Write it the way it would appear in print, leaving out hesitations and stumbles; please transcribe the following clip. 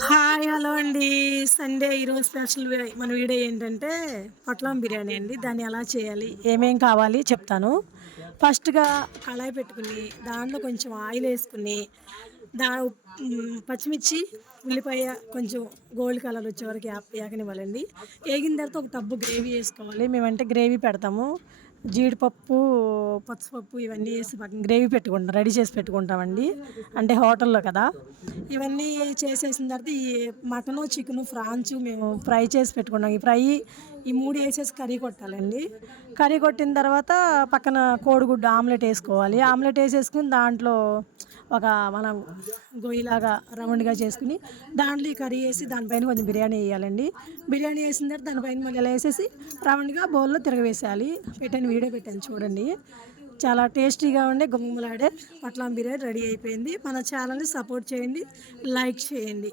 Hi. Hello అండి. Sunday ఈరోజు special మన వీడియో ఏంటంటే పొట్లం బిర్యానీ అండి. దాన్ని ఎలా చేయాలి? ఏమేం కావాలి చెప్తాను. ఫస్ట్‌గా కళాయి పెట్టుకొని, దాంట్లో కొంచెం ఆయిల్ ఏసుకొని, దా పచ్చిమిర్చి, ఉల్లిపాయ కొంచెం గోల్డ్ కలర్ వచ్చే వరకు ఏగనివ్వాలండి. ఏగిన తర్వాత ఒక టబ్బు గ్రేవీ ఏసుకోవాలి. మేమంటే గ్రేవీ పెడతాము. జీడిపప్పు, పచ్చిపప్పు ఇవన్నీ ఏసి పక్కన గ్రేవీ పెట్టుకుంటాం. రెడీ చేసి పెట్టుకుంటామండి. అంటే హోటల్‌లో కదా! ఇవన్నీ చేసేసిన తర్వాత ఈ మటను, చికెను, ఫ్రాన్సు మేము ఫ్రై చేసి పెట్టుకున్నాం. ఈ 3 ఏసేసి కర్రీ కొట్టాలండి. కర్రీ కొట్టిన తర్వాత పక్కన కోడిగుడ్డు ఆమ్లెట్ ఏసుకోవాలి. ఆమ్లెట్ ఏసేసుకొని దాంట్లో ఒక మనం గొయ్యిలాగా రౌండ్‌గా చేసుకొని, దాంట్లో ఈ కర్రీ ఏసి దానిపైన కొంచెం బిర్యానీ ఎయ్యాలండి. బిర్యానీ ఏసిన తర్వాత దానిపైన మళ్ళీ ఇలా ఏసేసి రౌండ్‌గా బౌల్‌లో తిరగవేసేయాలి. వీడియో పెట్టాను చూడండి. చాలా టేస్టీగా ఉండే గుమగుమలాడే పొట్లం బిర్యానీ రెడీ అయిపోయింది. మన ఛానల్‌ని సపోర్ట్ చేయండి. లైక్ చేయండి.